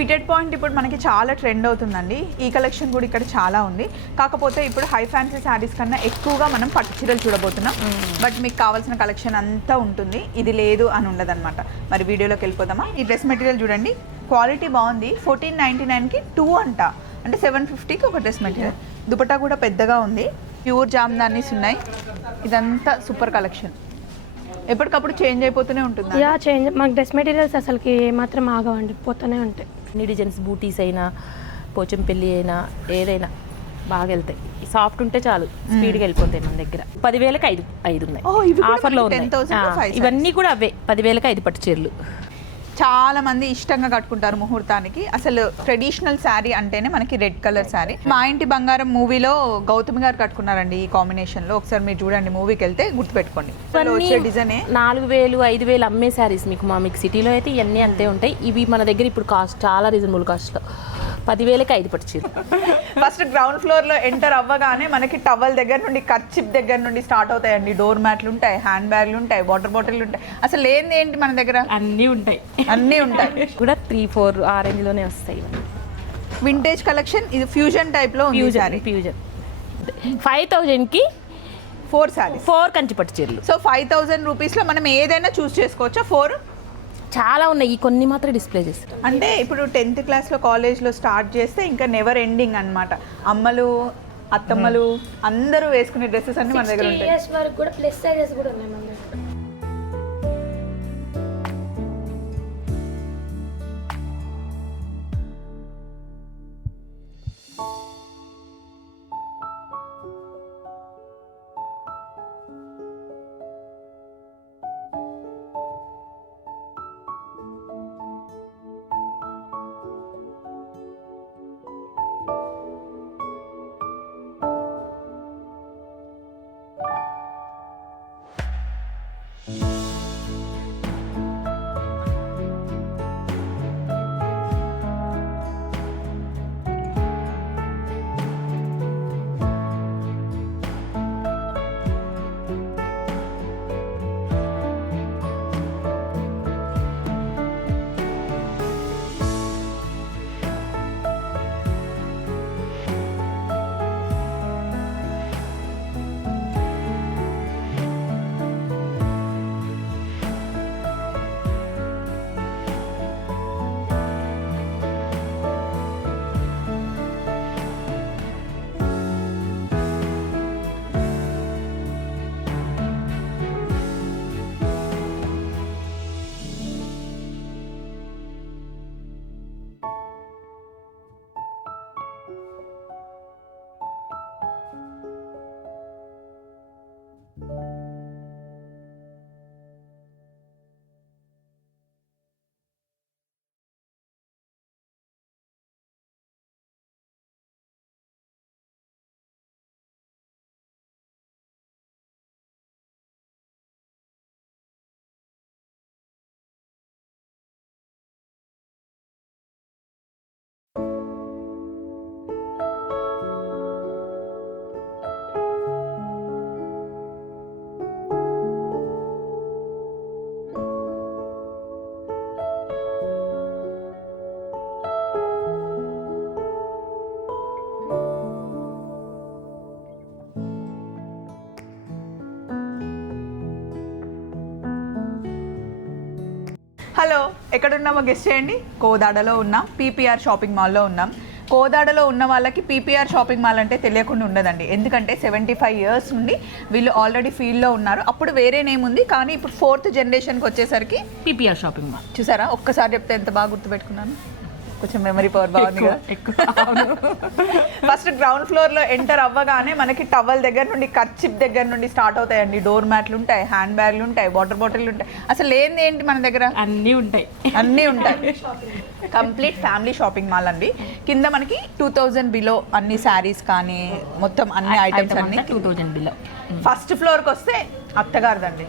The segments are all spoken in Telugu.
ఫిటెడ్ పాయింట్ ఇప్పుడు మనకి చాలా ట్రెండ్ అవుతుందండి. ఈ కలెక్షన్ కూడా ఇక్కడ చాలా ఉంది. కాకపోతే ఇప్పుడు హై ఫ్యాన్సీ శారీస్ కన్నా ఎక్కువగా మనం పట్టు చీరలు చూడబోతున్నాం. బట్ మీకు కావాల్సిన కలెక్షన్ అంతా ఉంటుంది, ఇది లేదు అని ఉండదన్నమాట. మరి వీడియోలోకి వెళ్ళిపోదామా? ఈ డ్రెస్ మెటీరియల్ చూడండి, క్వాలిటీ బాగుంది. 1499కి 2 అంట, అంటే 750కి ఒక డ్రెస్ మెటీరియల్. దుపట్టా కూడా పెద్దగా ఉంది, ప్యూర్ జామ్దానీస్ ఉన్నాయి. ఇదంతా సూపర్ కలెక్షన్, ఎప్పటికప్పుడు చేంజ్ అయిపోతూనే ఉంటుంది. యా చేంజ్, మాకు డ్రెస్ మెటీరియల్స్ అసలుకి మాత్రం ఆగవండి, పోతూనే ఉంటాయి. అన్ని డిజైన్స్ బూటీస్ అయినా పోచంపల్లి అయినా ఏదైనా బాగా వెళ్తాయి. సాఫ్ట్ ఉంటే చాలు, స్పీడ్గా వెళ్ళిపోతాయి. మన దగ్గర 10,000కి 5 ఉన్నాయి ఆఫర్లో ఉన్నాయి. ఇవన్నీ కూడా అవే 10,000కి 5 పట్టు చీరలు. చాలా మంది ఇష్టంగా కట్టుకుంటారు ముహూర్తానికి. అసలు ట్రెడిషనల్ శారీ అంటేనే మనకి రెడ్ కలర్ శారీ. మా ఇంటి బంగారం మూవీలో గౌతమి గారు కట్టుకున్నారండి ఈ కాంబినేషన్ లో. ఒకసారి మీరు చూడండి, మూవీకి వెళ్తే గుర్తుపెట్టుకోండి. డిజైన్ 4,000 5,000 అమ్మే శారీస్ మీకు సిటీలో అయితే ఇవన్నీ అంతే ఉంటాయి. ఇవి మన దగ్గర ఇప్పుడు కాస్ట్ చాలా రీజనబుల్ కాస్ట్లో 10,000కి 5 పట్టు చీరలు. ఫస్ట్ గ్రౌండ్ ఫ్లోర్ లో ఎంటర్ అవ్వగానే మనకి టవల్ దగ్గర నుండి, కర్చిప్ దగ్గర నుండి స్టార్ట్ అవుతాయండి. డోర్ మ్యాట్లు ఉంటాయి, హ్యాండ్ బ్యాగ్లు ఉంటాయి, వాటర్ బాటిల్ ఉంటాయి. అసలు ఏంది ఏంటి మన దగ్గర అన్నీ ఉంటాయి, అన్నీ ఉంటాయి. కూడా 3-4 ఆ రేంజ్ లోనే వస్తాయి. వింటేజ్ కలెక్షన్, ఇది ఫ్యూజన్ టైప్ లో ఫ్యూజన్ 5,000కి 4 సారీస్, 4 కంచి పట్టు చీరలు. సో 5,000 రూపీస్ లో మనం ఏదైనా చూస్ చేసుకోవచ్చా? 4 చాలా ఉన్నాయి, ఈ కొన్ని మాత్రం డిస్ప్లే చేస్తారు. అంటే ఇప్పుడు 10th క్లాస్లో కాలేజ్లో స్టార్ట్ చేస్తే ఇంకా నెవర్ ఎండింగ్ అన్నమాట. అమ్మలు అత్తమ్మలు అందరూ వేసుకునే డ్రెస్సెస్ అన్ని మన దగ్గర ఉంటాయి. 60 years వరకు కూడా ప్లస్ సైజెస్ కూడా ఉన్నాయి మన దగ్గర. హలో, ఎక్కడున్నామో గెస్ట్ చేయండి. కోదాడలో ఉన్నాం, పీపీఆర్ షాపింగ్ మాల్లో ఉన్నాం. కోదాడలో ఉన్న వాళ్ళకి పీపీఆర్ షాపింగ్ మాల్ అంటే తెలియకుండా ఉండదండి. ఎందుకంటే 75 years నుండి వీళ్ళు ఆల్రెడీ ఫీల్డ్లో ఉన్నారు. అప్పుడు వేరే నేమ్ ఉంది, కానీ ఇప్పుడు 4th జనరేషన్కి వచ్చేసరికి పీపీఆర్ షాపింగ్ మాల్. చూసారా, ఒక్కసారి చెప్తే ఎంత బాగా గుర్తుపెట్టుకున్నాను. కొంచెం మెమరీ పవర్ బాగుంది కదా. ఫస్ట్ గ్రౌండ్ ఫ్లోర్ లో ఎంటర్ అవ్వగానే మనకి టవల్ దగ్గర నుండి, కర్చిప్ దగ్గర నుండి స్టార్ట్ అవుతాయండి. డోర్ మ్యాట్లు ఉంటాయి, హ్యాండ్ బ్యాగ్లు ఉంటాయి, వాటర్ బాటిల్ ఉంటాయి. అసలు ఏంది ఏంటి మన దగ్గర అన్నీ ఉంటాయి, అన్నీ ఉంటాయి. కంప్లీట్ ఫ్యామిలీ షాపింగ్ మాల్ అండి. కింద మనకి 2000 బిలో అన్ని శారీస్ కానీ మొత్తం అన్ని ఐటమ్స్ అన్ని 2000 బిలో. ఫస్ట్ ఫ్లోర్కి వస్తే అత్తగారిదండి.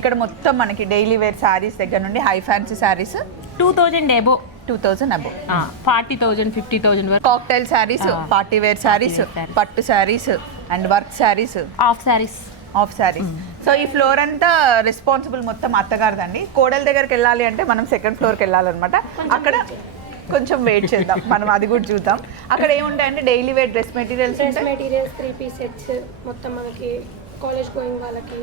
ఇక్కడ మొత్తం మనకి డైలీ వేర్ శారీస్ దగ్గర నుండి high fancy saris 2000 above, 2000 above, 40,000 50,000 వరకు. Cocktail saris, party wear saris, పట్టు saris and work saris, half saris. So ఈ ఫ్లోర్ అంతా రెస్పాన్సిబుల్ మొత్తం అత్తగారిదండి. కోడల దగ్గరికి వెళ్ళాలి అంటే మనం 2nd ఫ్లోర్కి వెళ్ళాలన్నమాట. అక్కడ కొంచెం వెయిట్ చేద్దాం, మనం అది కూడా చూద్దాం. అక్కడ ఏముంటాయంటే daily wear dress materials dress materials 3-piece sets మొత్తం మనకి కాలేజ్ గోయింగ్ వాళ్ళకి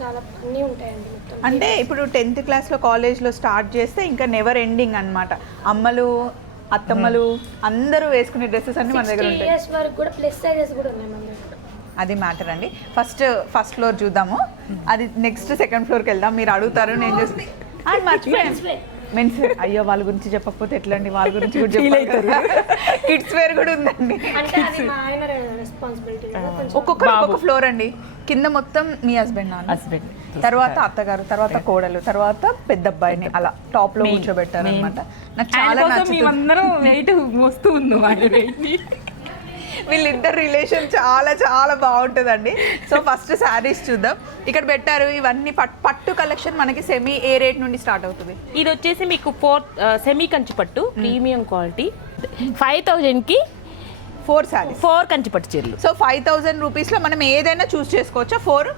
చాలా అన్నీ ఉంటాయండి మొత్తం. అంటే ఇప్పుడు 10th క్లాస్లో కాలేజ్లో స్టార్ట్ చేస్తే ఇంకా నెవర్ ఎండింగ్ అన్నమాట. అమ్మలు అత్తమ్మలు అందరూ వేసుకునే డ్రెస్సెస్ అన్ని మన దగ్గర 60 ఉంటాయి. years వరకు కూడా ప్లస్ సైజెస్ కూడా ఉన్నాయి మన దగ్గర. అది మ్యాటర్ అండి. ఫస్ట్ ఫ్లోర్ చూద్దాము, అది నెక్స్ట్ సెకండ్ ఫ్లోర్కి వెళ్దాం. మీరు అడుగుతారు, నేను చూసి మర్చిపోయాను. మెన్స్ అయ్యో వాళ్ళ గురించి చెప్పకపోతే ఎట్లా అండి, వాళ్ళ గురించి కూడా చెప్పారు. కిడ్స్ వేర్ కూడా ఉందండి. అంటే అది మా ఆయన రెస్పాన్సిబిలిటీ. ఒక్కొక్క ఫ్లోర్ అండి. కింద మొత్తం మీ హస్బెండ్ తర్వాత అత్తగారు, తర్వాత కోడలు, తర్వాత పెద్ద అబ్బాయిని అలా టాప్ లో కూర్చోబెట్టారు అనమాట. నాకు చాలా వీళ్ళిద్దరు రిలేషన్ చాలా చాలా బాగుంటుందండి. సో ఫస్ట్ శారీస్ చూద్దాం. ఇక్కడ పెట్టారు ఇవన్నీ పట్టు కలెక్షన్. మనకి సెమీ ఏ రేట్ నుండి స్టార్ట్ అవుతుంది? ఇది వచ్చేసి మీకు సెమీ కంచి పట్టు ప్రీమియం క్వాలిటీ 5,000కి 4 శారీస్, 4 కంచి పట్టు చీరలు. సో 5,000 రూపీస్లో మనం ఏదైనా చూస్ చేసుకోవచ్చా? 4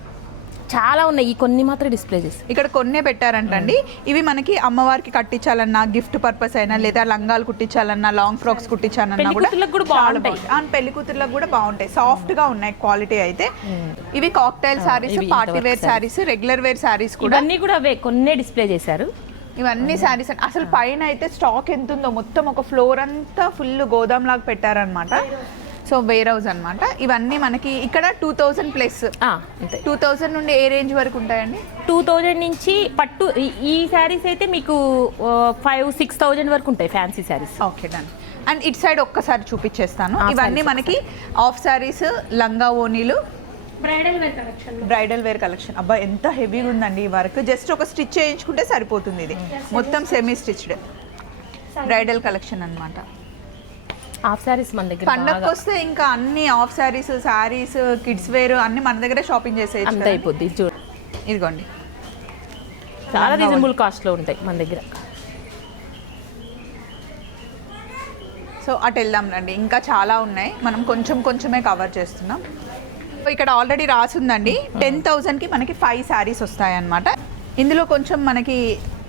చాలా ఉన్నాయి, ఈ కొన్ని మాత్రం డిస్ప్లే చేసి ఇక్కడ కొన్నే పెట్టారంటండి. ఇవి మనకి అమ్మవారికి కట్టించాలన్నా, గిఫ్ట్ పర్పస్ అయినా, లేదా లంగాలు కుట్టించాలన్నా, లాంగ్ ఫ్రాక్స్ కుట్టించాలన్నా కూడా పెళ్లి కూతుర్లకు కూడా బాగుంటాయి. సాఫ్ట్ గా ఉన్నాయి క్వాలిటీ అయితే. ఇవి cocktail saris, party wear saris, regular wear saris కూడా, ఇవన్నీ కూడా అవే కొన్నే డిస్ప్లే చేశారు. ఇవన్నీ శారీస్. అసలు పైన అయితే స్టాక్ ఎంత ఉందో, మొత్తం ఒక ఫ్లోర్ అంతా ఫుల్ గోదాం లాగా పెట్టారనమాట. సో వేర్ హౌస్ అనమాట. ఇవన్నీ మనకి ఇక్కడ 2,000 ప్లస్. 2,000 నుండి ఏ రేంజ్ వరకు ఉంటాయండి? 2,000 నుంచి పట్టు ఈ శారీస్ అయితే మీకు 5,000-6,000 వరకు ఉంటాయి fancy saris. Okay done. And it side ఒక్కసారి చూపించేస్తాను. ఇవన్నీ మనకి ఆఫ్ శారీస్, లంగా ఓనీలు, బ్రైడల్ వేర్ కలెక్షన్. అబ్బా ఎంత హెవీగా ఉందండి ఈ వర్క్. జస్ట్ ఒక స్టిచ్ చేయించుకుంటే సరిపోతుంది. ఇది మొత్తం సెమీ స్టిచ్డ్ బ్రైడల్ కలెక్షన్ అన్నమాట. ఆఫ్ శారీస్ మన దగ్గర పండగకి వస్తే ఇంకా అన్ని ఆఫ్ శారీస్, కిడ్స్ వేర్ అన్ని మన దగ్గరే షాపింగ్ చేసేయచ్చు. అంత అయిపోద్ది. చూడు ఇదిగోండి, చాలా రీజనబుల్ కాస్ట్లో ఉంటాయి మన దగ్గర. సో అటు వెళ్దాం రండి, ఇంకా చాలా ఉన్నాయి. మనం కొంచెమే కవర్ చేస్తున్నాం. ఇక్కడ ఆల్రెడీ రాసుందండి 10,000కి మనకి 5 శారీస్ వస్తాయన్నమాట. ఇందులో కొంచెం మనకి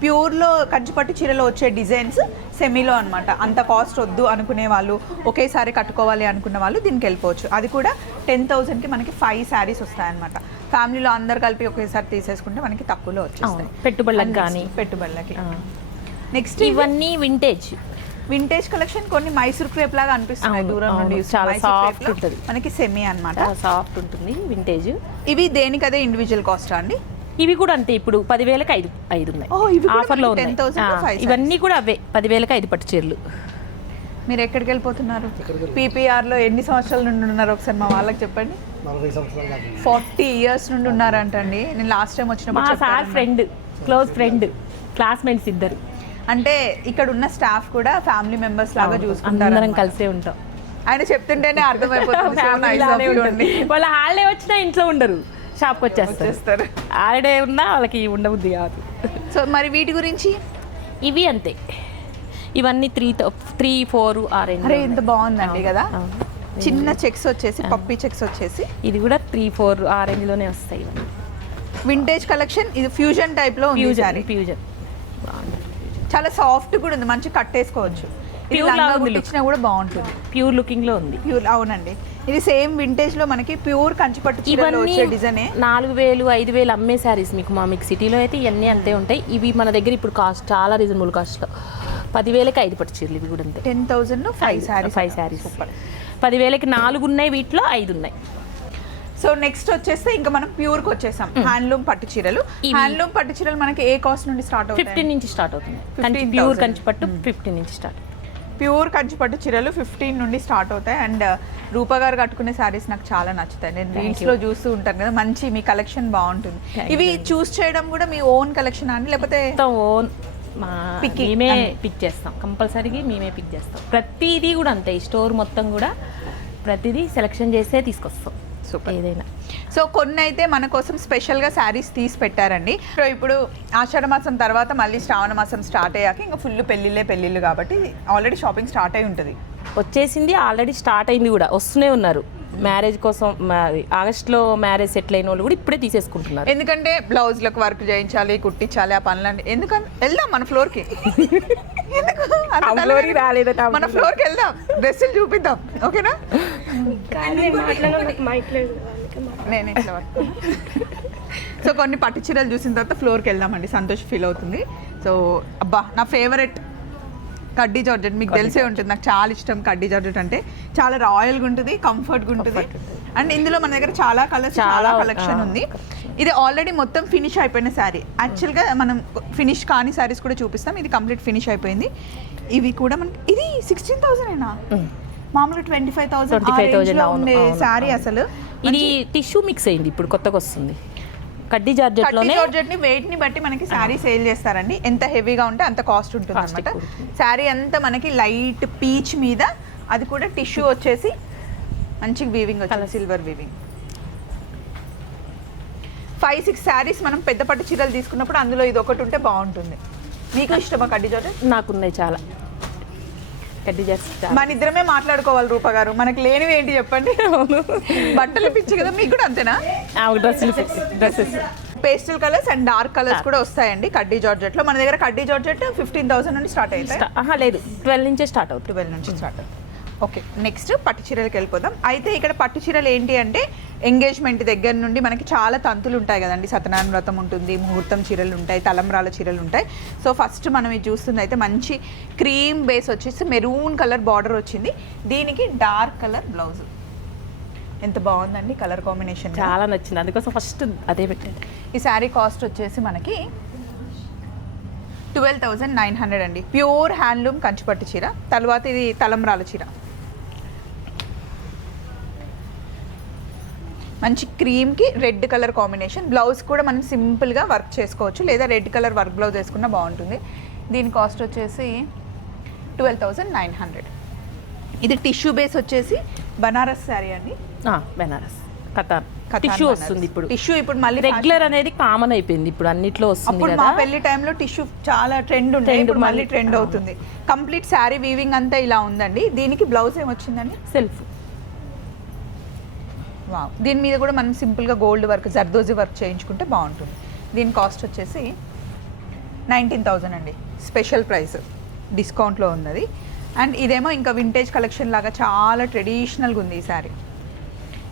ప్యూర్లో కంచిపట్టు చీరలో వచ్చే డిజైన్స్ సెమీలో అనమాట. అంత కాస్ట్ వద్దు అనుకునే వాళ్ళు, ఒకేసారి కట్టుకోవాలి అనుకున్న వాళ్ళు దీనికి వెళ్ళిపోవచ్చు. అది కూడా 10,000కి మనకి 5 శారీస్ వస్తాయన్నమాట. ఫ్యామిలీలో అందరు కలిపి ఒకేసారి తీసేసుకుంటే మనకి తక్కువలో వచ్చేస్తాయి పెట్టుబడులకు కానీ. పెట్టుబడులకి నెక్స్ట్ ఇవన్నీ వింటేజ్ కలెక్షన్. కొన్ని మైసూర్ క్రేప్ లాగా అనిపిస్తున్నాయి దూరం నుండి. చాలా సాఫ్ట్ ఉంటుంది, మనకి సెమీ అన్నమాట. సాఫ్ట్ ఉంటుంది వింటేజ్. ఇవి దేనికదే ఇండివిజువల్ కాస్ట్ అండి? ఇవి కూడా అంతే. ఇప్పుడు 10,000కి 5 ఉన్నాయి ఆఫర్లో ఉన్నాయి. ఇవన్నీ కూడా అవే 10,000కి 5 పట్టు చీరలు. మీరు ఎక్కడికి వెళ్ళిపోతున్నారు? పీపీఆర్లో ఎన్ని సంవత్సరాల నుండి ఉన్నారు ఒకసారి మా వాళ్ళకి చెప్పండి. 40 years నుండి ఉన్నారంటండి. నేను లాస్ట్ టైం వచ్చినప్పుడు sir friend, close friend, classmates ఇద్దరు. అంటే ఇక్కడ ఉన్న స్టాఫ్ కూడా ఫ్యామిలీ మెంబర్స్ లాగా చూసుకుంటారు, అందరం కలిసే ఉంటాం. ఆయన చెప్తుంటేనే అర్థమైపోతుంది. వాళ్ళ హాలిడే వచ్చినా ఇంట్లో ఉండరు, షాప్కి వచ్చేస్తారు. హాలిడే ఉన్నా వాళ్ళకి ఉండబుద్ధి కాదు. సో మరి వీటి గురించి? ఇవి అంతే, ఇవన్నీ 3-4 అరే ఎంత బాగుందండి కదా. చిన్న చెక్స్ వచ్చేసి, పప్పీ చెక్స్ వచ్చేసి, ఇది కూడా 3-4 ఆ రేంజ్లోనే వస్తాయి. Vintage collection. ఇది ఫ్యూజన్ టైప్లో ఫ్యూజన్ చాలా సాఫ్ట్ కూడా ఉంది, మంచి కట్టేసుకోవచ్చు. ఇచ్చినా కూడా బాగుంటుంది. ప్యూర్ లుకింగ్ లో ఉంది. ప్యూర్, అవునండి. ఇది సేమ్ వింటేజ్ లో మనకి ప్యూర్ కంచిపట్టు చీరలో వచ్చే డిజైన్. 4,000-5,000 అమ్మే శారీస్ మీకు సిటీలో అయితే ఇవన్నీ అంతే ఉంటాయి. ఇవి మన దగ్గర ఇప్పుడు కాస్ట్ చాలా రీజనబుల్ కాస్ట్ లో 10,000కి 5 పట్టు చీరలు. ఇవి కూడా అంతే. 10,000 5 శారీస్. 10,000కి 4 ఉన్నాయి, వీటిలో 5 ఉన్నాయి. సో నెక్స్ట్ వచ్చేస్తే ఇంకా మనం ప్యూర్కి వచ్చేసాం. హ్యాండ్లూమ్ పట్టు చీరలు. హ్యాండ్లూమ్ పట్టు చీరలు మనకి ఏ కాస్ట్ నుండి స్టార్ట్ అవుతాయి? 15 నుంచి స్టార్ట్ అవుతుంది. ప్యూర్ కంచి పట్టు 15 నుంచి స్టార్ట్. ప్యూర్ కంచి పట్టు చీరలు 15 నుండి స్టార్ట్ అవుతాయి. అండ్ రూపా గారు కట్టుకునే శారీస్ నాకు చాలా నచ్చుతాయి. నేను రీల్స్ లో చూస్తూ ఉంటాను కదా, మంచి మీ కలెక్షన్ బాగుంటుంది. ఇవి చూస్ చేయడం కూడా మీ ఓన్ కలెక్షన్ అండి, లేకపోతే ఓన్? మేమే పిక్ చేస్తాం, కంపల్సరీగా మేమే పిక్ చేస్తాం. ప్రతిదీ కూడా అంతే, ఈ స్టోర్ మొత్తం కూడా ప్రతిదీ సెలెక్షన్ చేసే తీసుకొస్తాం. సూపర్. ఏదైనా సో కొన్ని అయితే మన కోసం స్పెషల్గా శారీస్ తీసి పెట్టారండి. సో ఇప్పుడు ఆషాఢ మాసం తర్వాత మళ్ళీ శ్రావణ మాసం స్టార్ట్ అయ్యాక ఇంకా ఫుల్ పెళ్ళిళ్ళు కాబట్టి ఆల్రెడీ షాపింగ్ స్టార్ట్ అయి ఉంటుంది. వచ్చేసింది, ఆల్రెడీ స్టార్ట్ అయింది కూడా, వస్తూనే ఉన్నారు. మ్యారేజ్ కోసం ఆగస్ట్లో మ్యారేజ్ సెటిల్ అయిన వాళ్ళు కూడా ఇప్పుడే తీసేసుకుంటున్నారు. ఎందుకంటే బ్లౌజ్లకు వర్క్ చేయించాలి, కుట్టించాలి, ఆ పనులన్నీ ఎందుకంటే వెళ్దాం మన ఫ్లోర్కి. ఎందుకు అంత తలనొప్పి? రాలేదట మన ఫ్లోర్కి వెళ్దాం, డ్రెస్సులు చూపిద్దాం, ఓకేనా? మైక్ లేదు నేను ఇట్లా పట్టుకున్నా. సో కొన్ని పట్టు చీరలు చూసిన తర్వాత ఫ్లోర్కి వెళ్దామండి, సంతోష్ ఫీల్ అవుతుంది. సో అబ్బా నా ఫేవరెట్ కడ్డీ జార్జెట్, మీకు తెలిసే ఉంటుంది, నాకు చాలా ఇష్టం కడ్డీ జార్జెట్ అంటే. చాలా రాయల్గా ఉంటుంది, కంఫర్ట్గా ఉంటుంది. అండ్ ఇందులో మన దగ్గర చాలా కలర్స్, చాలా కలెక్షన్ ఉంది. ఇది ఆల్రెడీ మొత్తం ఫినిష్ అయిపోయిన శారీ. యాక్చువల్గా మనం ఫినిష్ కాని శారీస్ కూడా చూపిస్తాం. ఇది కంప్లీట్ ఫినిష్ అయిపోయింది. ఇవి కూడా మనకి ఇది 16,000 మామూలుగా 25,000 ఉండే శారీ. అసలు ఇది టిష్యూ మిక్స్ అయింది, ఇప్పుడు కొత్తగా వస్తుంది. కడ్డీ జార్జెట్ని వెయిట్ని బట్టి మనకి శారీ సేల్ చేస్తారండి. ఎంత హెవీగా ఉంటే అంత కాస్ట్ ఉంటుంది అనమాట. శారీ అంతా మనకి లైట్ పీచ్ మీద, అది కూడా టిష్యూ వచ్చేసి మంచి వీవింగ్ వచ్చింది, సిల్వర్ వీవింగ్. 5-6 శారీస్ మనం పెద్ద పట్టు చీరలు తీసుకున్నప్పుడు అందులో ఇది ఒకటి ఉంటే బాగుంటుంది. మీకు ఇష్టమా కడ్డీ జార్జెట్? నాకున్నాయి చాలా కడ్డీ జార్జెట్. మన ఇద్దరమే మాట్లాడుకోవాలి రూప గారు, మనకి లేనివి ఏంటి చెప్పండి. బట్టలు పిచ్చి కదా, మీకు కూడా అంతేనా? Dresses pastel colours and dark colours కూడా వస్తాయండి కడ్డీ జార్జెట్ లో. మన దగ్గర కడ్డీ జార్జెట్ 15,000 నుండి స్టార్ట్ అవుతాయి. లేదు 12 నుంచే స్టార్ట్ అవుతుంది. 12 నుంచి స్టార్ట్ అవుతుంది. ఓకే, నెక్స్ట్ పట్టు చీరలకు వెళ్ళిపోదాం. అయితే ఇక్కడ పట్టు చీరలు ఏంటి అంటే ఎంగేజ్మెంట్ దగ్గర నుండి మనకి చాలా తంతులు ఉంటాయి కదండి. సత్యనారాయణ వ్రతం ఉంటుంది, ముహూర్తం చీరలు ఉంటాయి, తలంబ్రాల చీరలు ఉంటాయి. సో ఫస్ట్ మనం ఇది చూస్తుంది అయితే మంచి క్రీమ్ బేస్ వచ్చేసి మెరూన్ కలర్ బార్డర్ వచ్చింది. దీనికి డార్క్ కలర్ బ్లౌజ్. ఎంత బాగుందండి కలర్ కాంబినేషన్, చాలా నచ్చింది, అందుకోసం ఫస్ట్ అదే పెట్టండి. ఈ శారీ కాస్ట్ వచ్చేసి మనకి 12,900 అండి. ప్యూర్ హ్యాండ్లూమ్ కంచిపట్టు చీర. తర్వాత ఇది తలంబ్రాల చీర, మంచి క్రీమ్కి రెడ్ కలర్ కాంబినేషన్. బ్లౌజ్ కూడా మనం సింపుల్గా వర్క్ చేసుకోవచ్చు, లేదా రెడ్ కలర్ వర్క్ బ్లౌజ్ వేసుకున్నా బాగుంటుంది. దీని కాస్ట్ వచ్చేసి 12,900. ఇది టిష్యూ బేస్ వచ్చేసి బనారస్ శారీ అండి. బెనారస్ కతాన్ టిష్యూ వస్తుంది ఇప్పుడు. టిష్యూ ఇప్పుడు మళ్ళీ రెగ్యులర్ అనేది కామన్ అయిపోయింది, ఇప్పుడు అన్నిట్లో వస్తుంది. అప్పుడు మా పెళ్లి టైంలో టిష్యూ చాలా ట్రెండ్ ఉండే, ఇప్పుడు మళ్ళీ ట్రెండ్ అవుతుంది. కంప్లీట్ శారీ వీవింగ్ అంతా ఇలా ఉందండి. దీనికి బ్లౌజ్ ఏమొచ్చిందండి? సెల్ఫ్. వావ్, దీని మీద కూడా మనం సింపుల్గా గోల్డ్ వర్క్, జర్దోజీ వర్క్ చేయించుకుంటే బాగుంటుంది. దీని కాస్ట్ వచ్చేసి 19,000 అండి, స్పెషల్ ప్రైస్, డిస్కౌంట్లో ఉన్నది. అండ్ ఇదేమో ఇంకా వింటేజ్ కలెక్షన్ లాగా చాలా ట్రెడిషనల్గా ఉంది ఈ శారీ.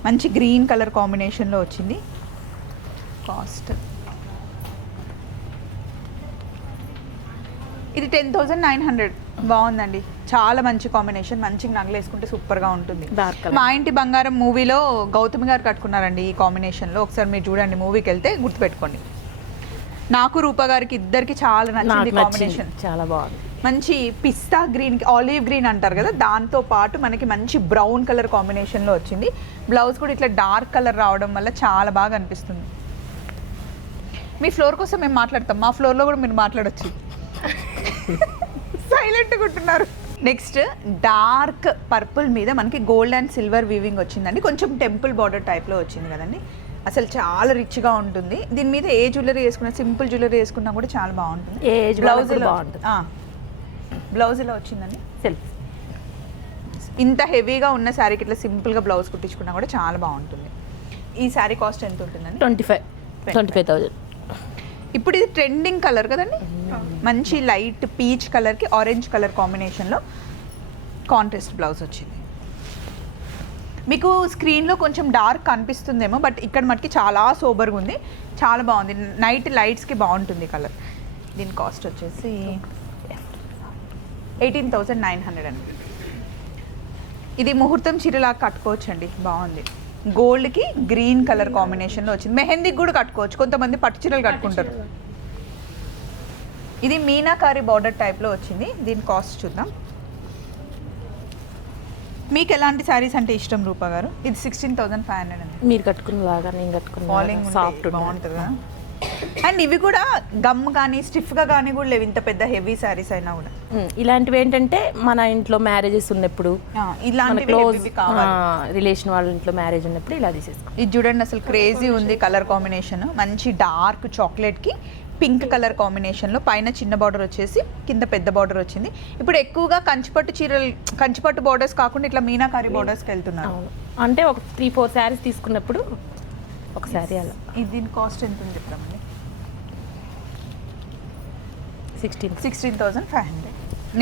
మంచి గ్రీన్ కలర్ కాంబినేషన్లో వచ్చింది. కాస్ట్ ఇది 10,900. బాగుందండి, చాలా మంచి కాంబినేషన్. మంచిగా నగలు వేసుకుంటే సూపర్గా ఉంటుంది. మా ఇంటి బంగారం మూవీలో గౌతమి గారు కట్టుకున్నారండి ఈ కాంబినేషన్లో. ఒకసారి మీరు చూడండి, మూవీకి వెళ్తే గుర్తుపెట్టుకోండి. నాకు రూప గారికి ఇద్దరికి చాలా నచ్చింది కాంబినేషన్, చాలా బాగుంది. మంచి పిస్తా గ్రీన్కి ఆలివ్ గ్రీన్ అంటారు కదా, దాంతో పాటు మనకి మంచి బ్రౌన్ కలర్ కాంబినేషన్లో వచ్చింది. బ్లౌజ్ కూడా ఇట్లా డార్క్ కలర్ రావడం వల్ల చాలా బాగా అనిపిస్తుంది. మీ ఫ్లోర్ కోసం మేము మాట్లాడతాం, మా ఫ్లోర్లో కూడా మీరు మాట్లాడొచ్చు. సైలెంట్గా ఉంటున్నారు. నెక్స్ట్ డార్క్ పర్పుల్ మీద మనకి గోల్డ్ అండ్ సిల్వర్ వీవింగ్ వచ్చిందండి. కొంచెం టెంపుల్ బార్డర్ టైప్లో వచ్చింది కదండి, అసలు చాలా రిచ్గా ఉంటుంది. దీని మీద ఏ జ్యువెలరీ వేసుకున్నా, సింపుల్ జ్యువెలరీ వేసుకున్నా కూడా చాలా బాగుంటుంది. బ్లౌజ్ బాగుంటుంది. బ్లౌజ్ ఇలా వచ్చిందండి సెల్ఫ్. ఇంత హెవీగా ఉన్న శారీకి ఇట్లా సింపుల్గా బ్లౌజ్ కుట్టించుకున్నా కూడా చాలా బాగుంటుంది. ఈ శారీ కాస్ట్ ఎంత ఉంటుందండి? 25,000. ఇప్పుడు ఇది ట్రెండింగ్ కలర్ కదండి, మంచి లైట్ పీచ్ కలర్కి ఆరెంజ్ కలర్ కాంబినేషన్లో కాంట్రాస్ట్ బ్లౌజ్ వచ్చింది. మీకు స్క్రీన్లో కొంచెం డార్క్ కనిపిస్తుందేమో, బట్ ఇక్కడ మటుకి చాలా సోబర్గా ఉంది, చాలా బాగుంది. నైట్ లైట్స్కి బాగుంటుంది కలర్. దీని కాస్ట్ వచ్చేసి 18,900 అండి. ఇది ముహూర్తం చీరలా కట్టుకోవచ్చు అండి, బాగుంది. గోల్డ్కి గ్రీన్ కలర్ కాంబినేషన్లో వచ్చింది. మెహందీకి కూడా కట్టుకోవచ్చు, కొంతమంది పట్టు చీరలు కట్టుకుంటారు. ఇది మీనాకారి బార్డర్ టైప్లో వచ్చింది. దీని కాస్ట్ చూద్దాం. మీకు ఎలాంటి శారీస్ అంటే ఇష్టం రూపా గారు? ఇది 16,500 అండి. మీరు కట్టుకున్నలాగా నేను కట్టుకున్న సాఫ్ట్ బాగుంటుంది కదా. అండ్ ఇవి కూడా గమ్ కానీ స్టిఫ్గా కానీ కూడా లేవు, ఇంత పెద్ద హెవీ శారీస్ అయినా కూడా. ఇలాంటివి ఏంటంటే మన ఇంట్లో మ్యారేజెస్ ఉన్నప్పుడు, ఇలాంటి రిలేషన్ వాళ్ళ ఇంట్లో మ్యారేజ్ ఉన్నప్పుడు ఇలా తీసేసుకో. ఇది చూడండి, అసలు క్రేజీ ఉంది కలర్ కాంబినేషన్. మంచి డార్క్ చాక్లెట్కి పింక్ కలర్ కాంబినేషన్లో పైన చిన్న బార్డర్ వచ్చేసి కింద పెద్ద బార్డర్ వచ్చింది. ఇప్పుడు ఎక్కువగా కంచిపట్టు చీరలు, కంచిపట్టు బార్డర్స్ కాకుండా ఇట్లా మీనాకారి బార్డర్స్కి వెళ్తున్నారు. అవును, అంటే ఒక 3-4 శారీస్ తీసుకున్నప్పుడు ఒక శారీ అలా. దీని కాస్ట్ ఎంత ఉంది చెప్పండి? 16,500.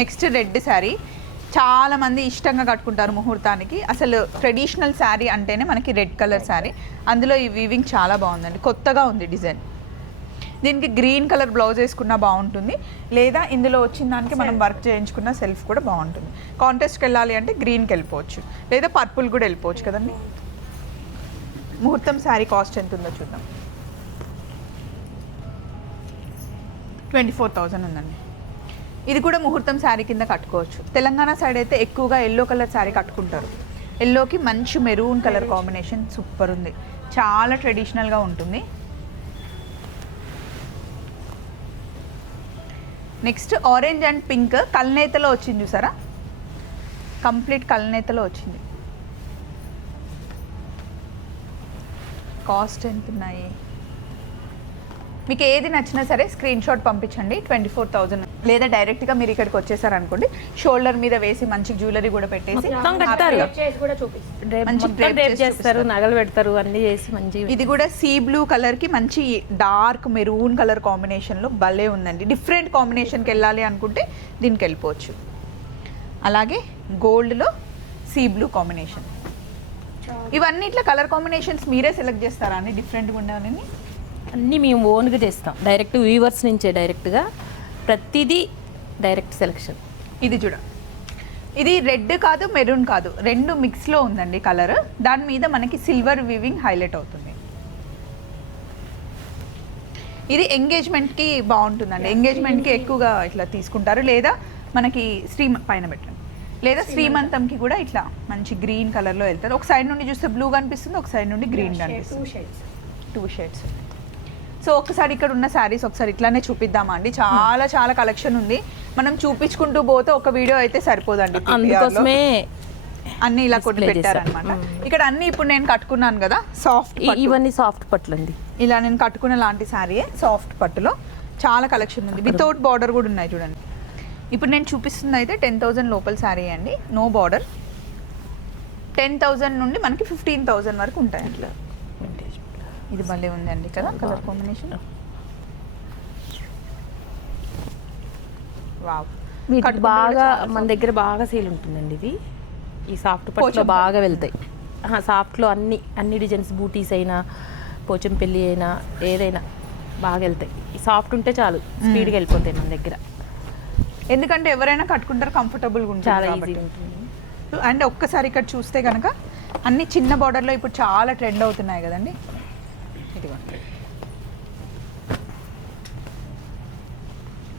నెక్స్ట్ రెడ్ శారీ చాలా మంది ఇష్టంగా కట్టుకుంటారు ముహూర్తానికి. అసలు ట్రెడిషనల్ శారీ అంటేనే మనకి రెడ్ కలర్ శారీ. అందులో ఈ వీవింగ్ చాలా బాగుందండి, కొత్తగా ఉంది డిజైన్. దీనికి గ్రీన్ కలర్ బ్లౌజ్ వేసుకున్నా బాగుంటుంది, లేదా ఇందులో వచ్చిన దానికి మనం వర్క్ చేయించుకున్న సెల్ఫ్ కూడా బాగుంటుంది. కాంటెస్ట్కి వెళ్ళాలి అంటే గ్రీన్కి వెళ్ళిపోవచ్చు, లేదా పర్పుల్ కూడా వెళ్ళిపోవచ్చు కదండి. ముహూర్తం శారీ కాస్ట్ ఎంత ఉందో చూద్దాం. 24,000 ఉందండి. ఇది కూడా ముహూర్తం శారీ కింద కట్టుకోవచ్చు. తెలంగాణ సైడ్ అయితే ఎక్కువగా ఎల్లో కలర్ శారీ కట్టుకుంటారు. ఎల్లోకి మంచి మెరూన్ కలర్ కాంబినేషన్ సూపర్ ఉంది, చాలా ట్రెడిషనల్గా ఉంటుంది. నెక్స్ట్ ఆరెంజ్ అండ్ పింక్ కల్నేతలో వచ్చింది చూసారా, కంప్లీట్ కల్నేతలో వచ్చింది. కాస్ట్ ఎంత ఉన్నాయి? మీకు ఏది నచ్చినా సరే స్క్రీన్ షాట్ పంపించండి. 24,000. లేదా డైరెక్ట్గా మీరు ఇక్కడికి వచ్చేసారనుకోండి, షోల్డర్ మీద వేసి మంచి జ్యువెలరీ కూడా పెట్టేసి మంచి డ్రేప్ చేస్తారు, నగలు పెడతారు, అన్ని చేసి మంచి. ఇది కూడా సీ బ్లూ కలర్కి మంచి డార్క్ మెరూన్ కలర్ కాంబినేషన్లో భలే ఉందండి. డిఫరెంట్ కాంబినేషన్కి వెళ్ళాలి అనుకుంటే దీనికి వెళ్ళిపోవచ్చు. అలాగే గోల్డ్లో సీ బ్లూ కాంబినేషన్. ఇవన్నీ ఇట్లా కలర్ కాంబినేషన్స్ మీరే సెలెక్ట్ చేస్తారా అండి డిఫరెంట్గా ఉండేవన్నీ? అన్నీ మేము ఓన్గా చేస్తాం, డైరెక్ట్ వీవర్స్ నుంచే డైరెక్ట్గా ప్రతిదీ డైరెక్ట్ సెలెక్షన్. ఇది చూడ, ఇది రెడ్ కాదు మెరూన్ కాదు, రెండు మిక్స్లో ఉందండి కలర్. దాని మీద మనకి సిల్వర్ వీవింగ్ హైలైట్ అవుతుంది. ఇది ఎంగేజ్మెంట్కి బాగుంటుందండి, ఎంగేజ్మెంట్కి ఎక్కువగా ఇట్లా తీసుకుంటారు, లేదా మనకి పైన పెట్టండి, లేదా శ్రీమంతంకి కూడా ఇట్లా మంచి గ్రీన్ కలర్లో వెళ్తారు. ఒక సైడ్ నుండి చూస్తే బ్లూ కనిపిస్తుంది, ఒక సైడ్ నుండి గ్రీన్ కనిపిస్తుంది. 2 షేడ్స్. సో ఒకసారి ఇక్కడ ఉన్న శారీస్ ఒకసారి ఇట్లానే చూపిద్దామా అండి? చాలా చాలా కలెక్షన్ ఉంది, మనం చూపించుకుంటూ పోతే ఒక వీడియో అయితే సరిపోదండి. అందుకోసమే అన్ని ఇలా కొట్టి పెట్టారనమాట. ఇక్కడ అన్ని ఇప్పుడు నేను కట్టుకున్నాను కదా సాఫ్ట్, ఇవన్నీ సాఫ్ట్ పట్లు అండి. ఇలా నేను కట్టుకున్న లాంటి శారీయే సాఫ్ట్ పట్టులో చాలా కలెక్షన్ ఉంది. వితౌట్ బార్డర్ కూడా ఉన్నాయి చూడండి. ఇప్పుడు నేను చూపిస్తుంది అయితే 10,000 లోపల శారీ అండి, నో బార్డర్. 10,000 నుండి మనకి 15,000 వరకు ఉంటాయి అట్లా. ఇది భలే ఉందండి కదా కలర్ కాంబినేషన్. వావ్, బాగా మన దగ్గర బాగా సేల్ ఉంటుందండి ఇవి. ఈ సాఫ్ట్ పట్టులో బాగా వెళ్తాయి. సాఫ్ట్లో అన్ని డిజైన్స్, బూటీస్ అయినా పోచంపల్లి అయినా ఏదైనా బాగా వెళ్తాయి. ఈ సాఫ్ట్ ఉంటే చాలు, స్పీడ్గా వెళ్ళిపోతాయి మన దగ్గర. ఎందుకంటే ఎవరైనా కట్టుకుంటారు, కంఫర్టబుల్గా ఉంటుంది, చాలా ఈజీగా ఉంటుంది. అండ్ ఒక్కసారి ఇక్కడ చూస్తే కనుక అన్ని చిన్న బార్డర్లో ఇప్పుడు చాలా ట్రెండ్ అవుతున్నాయి కదండి.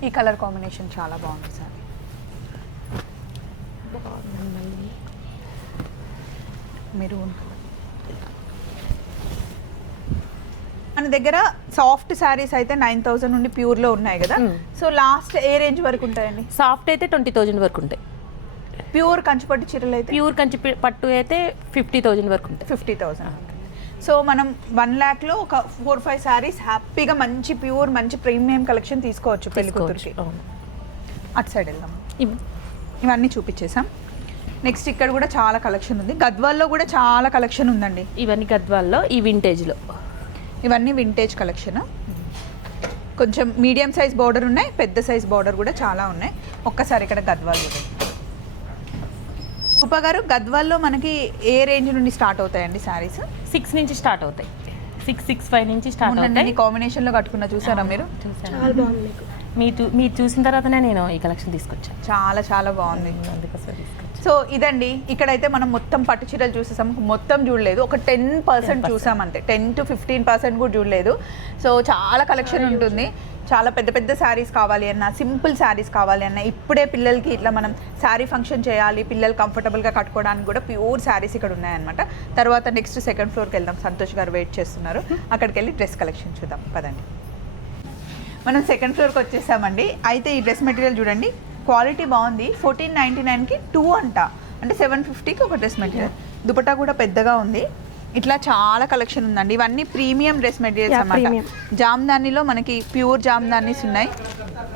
ఈ కలర్ కాంబినేషన్ చాలా బాగుంది సార్. మెరూన్ మన దగ్గర సాఫ్ట్ శారీస్ అయితే 9,000 నుండి ప్యూర్లో ఉన్నాయి కదా. సో లాస్ట్ ఏ రేంజ్ వరకు ఉంటాయండి? సాఫ్ట్ అయితే 20,000 వరకు ఉంటాయి. ప్యూర్ కంచిపట్టు చీరలు అయితే, ప్యూర్ కంచి పట్టు అయితే 50,000 వరకు ఉంటాయి. 50,000. సో మనం 1 lakhలో ఒక 4-5 శారీస్ హ్యాపీగా మంచి ప్యూర్ మంచి ప్రీమియం కలెక్షన్ తీసుకోవచ్చు పెళ్లి కూతురికి. అటు సైడ్ వెళ్దాం. ఇవన్నీ చూపించేసాం. నెక్స్ట్ ఇక్కడ కూడా చాలా కలెక్షన్ ఉంది. గద్వాల్లో కూడా చాలా కలెక్షన్ ఉందండి. ఇవన్నీ గద్వాల్లో, ఈ వింటేజ్లో ఇవన్నీ వింటేజ్ కలెక్షన్. కొంచెం మీడియం సైజ్ బార్డర్ ఉన్నాయి, పెద్ద సైజ్ బార్డర్ కూడా చాలా ఉన్నాయి. ఒక్కసారి ఇక్కడ గద్వాల్ కూడా. ఉప గారు, గద్వాల్లో మనకి ఏ రేంజ్ నుండి స్టార్ట్ అవుతాయండి శారీస్? 6 నుంచి స్టార్ట్ అవుతాయి. 6-6-5 నుంచి స్టార్ట్ అవుతాయి. కాంబినేషన్లో కట్టుకున్నా చూసారా మీరు? చాలా బాగుంది. మీరు చూసిన తర్వాతనే నేను ఈ కలెక్షన్ తీసుకొచ్చాను. చాలా చాలా బాగుంది, అందుకోసం తీసుకొచ్చాను. సో ఇదండి, ఇక్కడైతే మనం మొత్తం పట్టు చీరలు చూసేసాం. మొత్తం చూడలేదు, ఒక 10% చూసామంతే, 10 to 15% కూడా చూడలేదు. సో చాలా కలెక్షన్ ఉంటుంది. చాలా పెద్ద పెద్ద శారీస్ కావాలి అన్నా, సింపుల్ శారీస్ కావాలి అన్నా, ఇప్పుడే పిల్లలకి ఇట్లా మనం శారీ ఫంక్షన్ చేయాలి, పిల్లలు కంఫర్టబుల్గా కట్టుకోవడానికి కూడా ప్యూర్ శారీస్ ఇక్కడ ఉన్నాయన్నమాట. తర్వాత నెక్స్ట్ 2nd floorకి వెళ్దాం, సంతోష్ గారు వెయిట్ చేస్తున్నారు. అక్కడికి వెళ్ళి డ్రెస్ కలెక్షన్ చూద్దాం పదండి. మనం 2nd floorకి వచ్చేసామండి. అయితే ఈ డ్రెస్ మెటీరియల్ చూడండి, క్వాలిటీ బాగుంది. 1499కి 2 అంట, అంటే 750కి ఒక డ్రెస్ మెటీరియల్. దుపట్టా కూడా పెద్దగా ఉంది. ఇట్లా చాలా కలెక్షన్ ఉందండి. ఇవన్నీ ప్రీమియం డ్రెస్ మెటీరియల్స్ Yeah, అన్నమాట. premium. జామ్దానిలో మనకి ప్యూర్ జామ్దానీస్ ఉన్నాయి.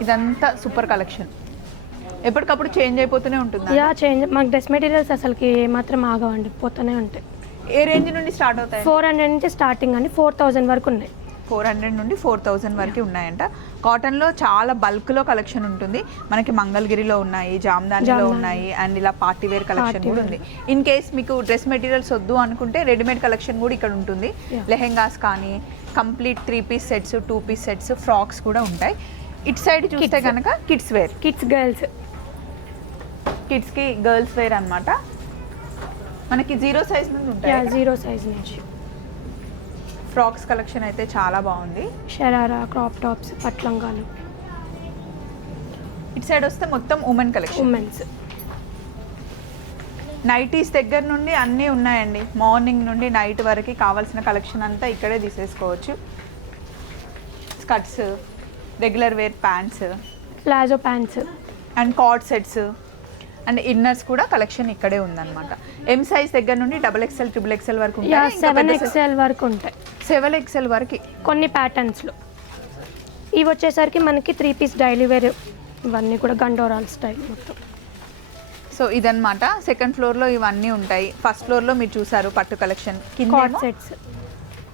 ఇదంతా సూపర్ కలెక్షన్. ఎప్పటికప్పుడు చేంజ్ అయిపోతూనే ఉంటుంది. యా చేంజ్, మాకు డ్రెస్ మెటీరియల్స్ అసలుకి ఏమాత్రం ఆగవండి, పోతూనే ఉంటాయి. ఏ రేంజ్ నుండి స్టార్ట్ అవుతాయి? 400 నుంచి స్టార్టింగ్ అండి, 4000 వరకు ఉన్నాయి. 400 నుండి 4000 వరకు ఉన్నాయంట. కాటన్లో చాలా బల్క్లో కలెక్షన్ ఉంటుంది. మనకి మంగళగిరిలో ఉన్నాయి, జామ్దానిలో ఉన్నాయి, అండ్ ఇలా పార్టీ వేర్ కలెక్షన్ కూడా ఉంది. ఇన్ కేస్ మీకు డ్రెస్ మెటీరియల్స్ వద్దు అనుకుంటే రెడీమేడ్ కలెక్షన్ కూడా ఇక్కడ ఉంటుంది. లెహెంగాస్ కానీ complete 3 piece sets, 2 piece sets, frocks కూడా ఉంటాయి. ఇటు సైడ్ చూస్తే కనుక కిడ్స్ వేర్, కిడ్స్ గర్ల్స్, కిడ్స్కి గర్ల్స్ వేర్ అన్నమాట. మనకి 0 సైజ్ నుండి ఉంటాయి. 0 సైజ్ నుంచి. ఫ్రాక్స్ కలెక్షన్ అయితే చాలా బాగుంది. షరారా, క్రాప్ టాప్స్, పట్లంగాలు. ఇటు సైడ్ వస్తే మొత్తం ఉమెన్ కలెక్షన్. ఉమెన్స్ నైటీస్ దగ్గర నుండి అన్నీ ఉన్నాయండి. మార్నింగ్ నుండి నైట్ వరకు కావాల్సిన కలెక్షన్ అంతా ఇక్కడే తీసేసుకోవచ్చు. Skirts, regular wear pants, palazzo pants and cord sets and inners కూడా కలెక్షన్ ఇక్కడే ఉందన్నమాట. ఎం సైజ్ దగ్గర నుండి XXL, XXL వరకు ఉంటాయి. 7XL వరకు ఉంటాయి. 7XL వరకు కొన్ని ప్యాటర్న్స్లో. ఇవి వచ్చేసరికి మనకి 3 పీస్ డైలీ వేర్, ఇవన్నీ కూడా గండోరాల్ స్టైల్ మొత్తం. సో ఇదన్నమాట. సెకండ్ ఫ్లోర్లో ఇవన్నీ ఉంటాయి. ఫస్ట్ ఫ్లోర్లో మీరు చూసారు పట్టు కలెక్షన్, కార్డ్ కింద సెట్స్,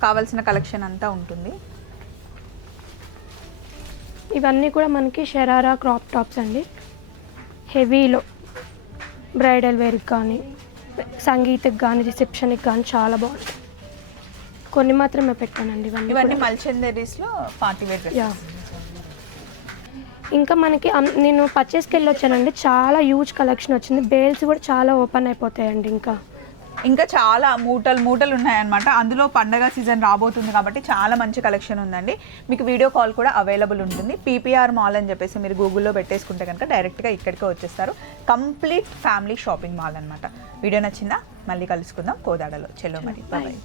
కావాల్సిన కలెక్షన్ అంతా ఉంటుంది. ఇవన్నీ కూడా మనకి షరారా క్రాప్ టాప్స్ అండి. హెవీలో బ్రైడల్ వేర్కి కానీ, సంగీత్కి కానీ, రిసెప్షన్కి కానీ చాలా బాగుంటాయి. కొన్ని మాత్రమే పెట్టానండి ఇవన్నీ మల్చందరీస్లో పార్టీ వేర్ డ్రెస్. యా. ఇంకా మనకి నేను పర్చేస్కి వెళ్ళి వచ్చానండి, చాలా హ్యూజ్ కలెక్షన్ వచ్చింది. బేల్స్ కూడా చాలా ఓపెన్ అయిపోతాయండి. ఇంకా చాలా మూటలు ఉన్నాయన్నమాట. అందులో పండగ సీజన్ రాబోతుంది కాబట్టి చాలా మంచి కలెక్షన్ ఉందండి. మీకు వీడియో కాల్ కూడా అవైలబుల్ ఉంటుంది. PPR మాల్ అని చెప్పేసి మీరు గూగుల్లో పెట్టేసుకుంటే కనుక డైరెక్ట్గా ఇక్కడికే వచ్చేస్తారు. కంప్లీట్ ఫ్యామిలీ షాపింగ్ మాల్ అనమాట. వీడియో నచ్చిందా? మళ్ళీ కలుసుకుందాం కోదాడలో. చెల్లో మరి బాయ్.